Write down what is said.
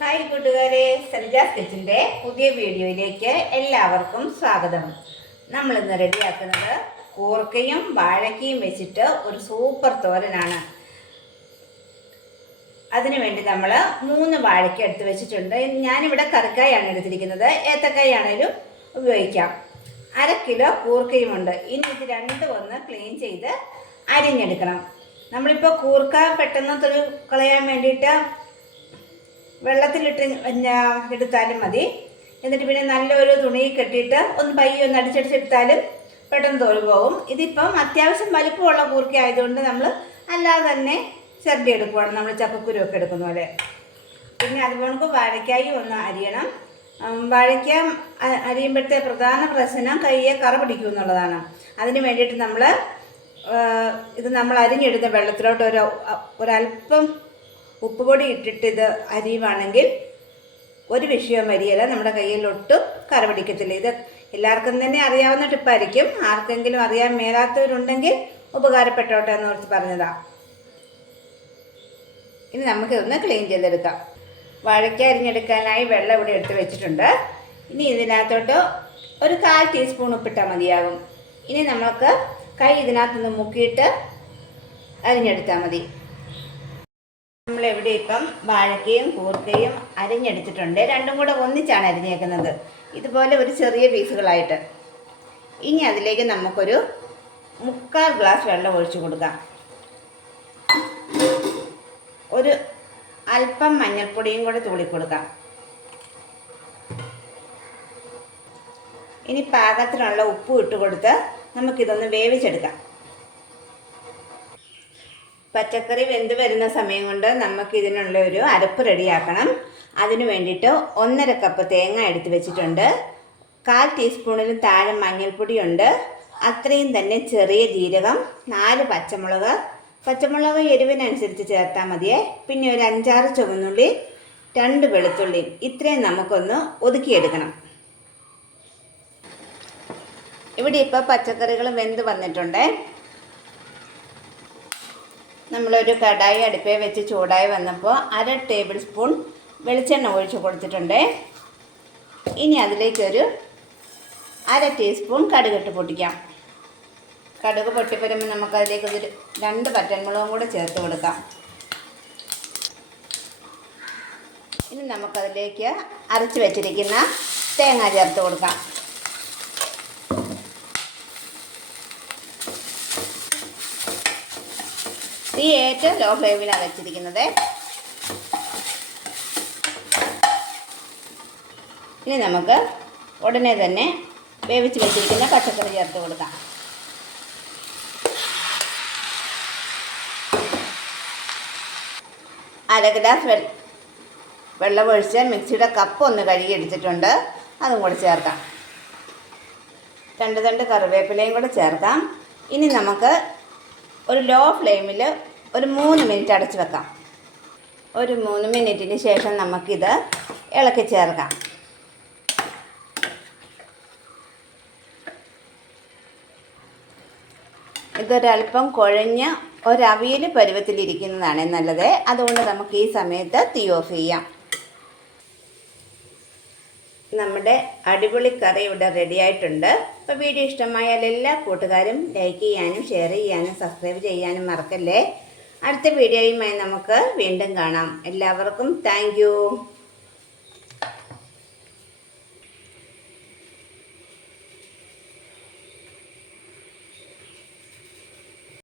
Hi കൂട്ടുകാരെ. സെൽജ സ്കെച്ചിന്റെ പുതിയ വീഡിയോയിലേക്ക് എല്ലാവർക്കും സ്വാഗതം. നമ്മളിന്ന് റെഡിയാക്കുന്നത് കൂർക്കയും വാഴക്കയും വെച്ചിട്ട് ഒരു സൂപ്പർ തോരനാണ്. അതിനുവേണ്ടി നമ്മൾ മൂന്ന് വാഴയ്ക്ക എടുത്ത് വെച്ചിട്ടുണ്ട്. ഞാനിവിടെ കറിക്കായാണ് എടുത്തിരിക്കുന്നത്. ഏത്തക്കായാണേലും ഉപയോഗിക്കാം. അര കിലോ കൂർക്കയുമുണ്ട്. ഇനി ഇത് രണ്ട് ഒന്ന് ക്ലീൻ ചെയ്ത് അരിഞ്ഞെടുക്കണം. നമ്മളിപ്പോൾ കൂർക്ക പെട്ടെന്ന് തൊഴിൽ കളയാൻ വേണ്ടിയിട്ട് വെള്ളത്തിലിട്ട് എടുത്താലും മതി. എന്നിട്ട് പിന്നെ നല്ലൊരു തുണി കെട്ടിയിട്ട് ഒന്ന് പയ്യെ ഒന്ന് അടിച്ചടിച്ചെടുത്താലും പെട്ടെന്ന് തോൽ പോകും. ഇതിപ്പം അത്യാവശ്യം വലിപ്പമുള്ള കൂർക്ക ആയതുകൊണ്ട് നമ്മൾ അല്ലാതെ തന്നെ ചെറുതി എടുക്കുവാണ്. നമ്മൾ ചക്കക്കുരു ഒക്കെ എടുക്കുന്ന പോലെ. പിന്നെ അതുപോലെ വാഴയ്ക്കായി ഒന്ന് അരിയണം. വാഴയ്ക്ക അരിയുമ്പോഴത്തെ പ്രധാന പ്രശ്നം കയ്യെ കറ പിടിക്കും എന്നുള്ളതാണ്. അതിന് വേണ്ടിയിട്ട് നമ്മൾ ഇത് നമ്മൾ അരിഞ്ഞെടുത്ത വെള്ളത്തിലോട്ട് ഒരു ഒരല്പം ഉപ്പ് പൊടി ഇട്ടിട്ട് ഇത് അരിയുവാണെങ്കിൽ ഒരു വിഷയവും വരികയില്ല നമ്മുടെ കയ്യിലൊട്ടും കറ പിടിക്കത്തില്ല. ഇത് എല്ലാവർക്കും തന്നെ അറിയാവുന്ന ടിപ്പായിരിക്കും. ആർക്കെങ്കിലും അറിയാൻ മേലാത്തവരുണ്ടെങ്കിൽ ഉപകാരപ്പെട്ടോട്ടെ എന്ന് ഓർത്ത് പറഞ്ഞതാ. ഇനി നമുക്ക് ഒന്ന് ക്ലീൻ ചെയ്തെടുക്കാം. വാഴയ്ക്ക അരിഞ്ഞെടുക്കാനായി വെള്ളം ഇവിടെ എടുത്ത് വെച്ചിട്ടുണ്ട്. ഇനി ഇതിനകത്തോട്ട് ഒരു കാൽ ടീസ്പൂൺ ഉപ്പിട്ടാൽ മതിയാകും. ഇനി നമുക്ക് കൈ ഇതിനകത്തുനിന്ന് മുക്കിയിട്ട് അരിഞ്ഞെടുത്താൽ മതി. നമ്മളിവിടെ ഇപ്പം വാഴക്കയും കൂർക്കയും അരിഞ്ഞെടുത്തിട്ടുണ്ട്. രണ്ടും കൂടെ ഒന്നിച്ചാണ് അരിഞ്ഞേക്കുന്നത്. ഇതുപോലെ ഒരു ചെറിയ പീസുകളായിട്ട്. ഇനി അതിലേക്ക് നമുക്കൊരു മുക്കാൽ ഗ്ലാസ് വെള്ളം ഒഴിച്ചു കൊടുക്കാം. ഒരു അല്പം മഞ്ഞൾപ്പൊടിയും കൂടെ തൂളിക്കൊടുക്കാം ഇനി പാകത്തിനുള്ള ഉപ്പ് ഇട്ട് കൊടുത്ത് നമുക്കിതൊന്ന് വേവിച്ചെടുക്കാം. പച്ചക്കറി വെന്ത് വരുന്ന സമയം കൊണ്ട് നമുക്ക് ഇതിനുള്ള ഒരു അരപ്പ് റെഡിയാക്കണം. അതിന് വേണ്ടിയിട്ട് ഒന്നര കപ്പ് തേങ്ങ എടുത്ത് വെച്ചിട്ടുണ്ട്. കാൽ ടീസ്പൂണിലും താഴെ മഞ്ഞൾപ്പൊടിയുണ്ട്. അത്രയും തന്നെ ചെറിയ ജീരകം നാല് പച്ചമുളക്. പച്ചമുളക് എരിവിനനുസരിച്ച് ചേർത്താൽ മതിയേ. പിന്നെ ഒരു അഞ്ചാറ് ചുവന്നുള്ളി രണ്ട് വെളുത്തുള്ളി. ഇത്രയും നമുക്കൊന്ന് ഒതുക്കിയെടുക്കണം. ഇവിടെ ഇപ്പോൾ പച്ചക്കറികൾ വെന്ത് വന്നിട്ടുണ്ട്. നമ്മളൊരു കടായി അടുപ്പേ വെച്ച് ചൂടായി വന്നപ്പോൾ അര ടേബിൾ സ്പൂൺ വെളിച്ചെണ്ണ ഒഴിച്ച് കൊടുത്തിട്ടുണ്ട്. ഇനി അതിലേക്കൊരു അര ടീസ്പൂൺ കടുകിട്ട് പൊട്ടിക്കാം. കടുക് പൊട്ടിപ്പരുമ്പോൾ നമുക്കതിലേക്ക് ഒരു രണ്ട് പറ്റൻമുളകും കൂടെ ചേർത്ത് കൊടുക്കാം. ഇനി നമുക്കതിലേക്ക് അരച്ച് വെച്ചിരിക്കുന്ന തേങ്ങ ചേർത്ത് കൊടുക്കാം. തീ ഏറ്റവും ലോ ഫ്ലെയിമിലാണ് വെച്ചിരിക്കുന്നത്. ഇനി നമുക്ക് ഉടനെ തന്നെ വേവിച്ച് വെച്ചിരിക്കുന്ന പച്ചക്കറി ചേർത്ത് കൊടുക്കാം. അര ഗ്ലാസ് വെ വെള്ളം ഒഴിച്ച് മിക്സിയുടെ കപ്പ് ഒന്ന് കഴുകി എടുത്തിട്ടുണ്ട്. അതും കൂടെ ചേർക്കാം. രണ്ട് രണ്ട് കറിവേപ്പിലയും കൂടെ ചേർക്കാം. ഇനി നമുക്ക് ഒരു ലോ ഫ്ലെയിമിൽ ഒരു മൂന്ന് മിനിറ്റ് അടച്ച് വെക്കാം. ഒരു മൂന്ന് മിനിറ്റിന് ശേഷം നമുക്കിത് ഇളക്കി ചേർക്കാം. ഇതൊരല്പം കുഴഞ്ഞ് ഒരവിയൽ പരുവത്തിലിരിക്കുന്നതാണ് നല്ലത്. അതുകൊണ്ട് നമുക്ക് ഈ സമയത്ത് തീ ഓഫ് ചെയ്യാം. നമ്മുടെ അടിപൊളി കറി ഇവിടെ റെഡി ആയിട്ടുണ്ട്. അപ്പോൾ വീഡിയോ ഇഷ്ടമായാൽ എല്ലാ കൂട്ടുകാരും ലൈക്ക് ചെയ്യാനും ഷെയർ ചെയ്യാനും സബ്സ്ക്രൈബ് ചെയ്യാനും മറക്കല്ലേ? അടുത്ത വീഡിയോയുമായി നമുക്ക് വീണ്ടും കാണാം. എല്ലാവർക്കും താങ്ക്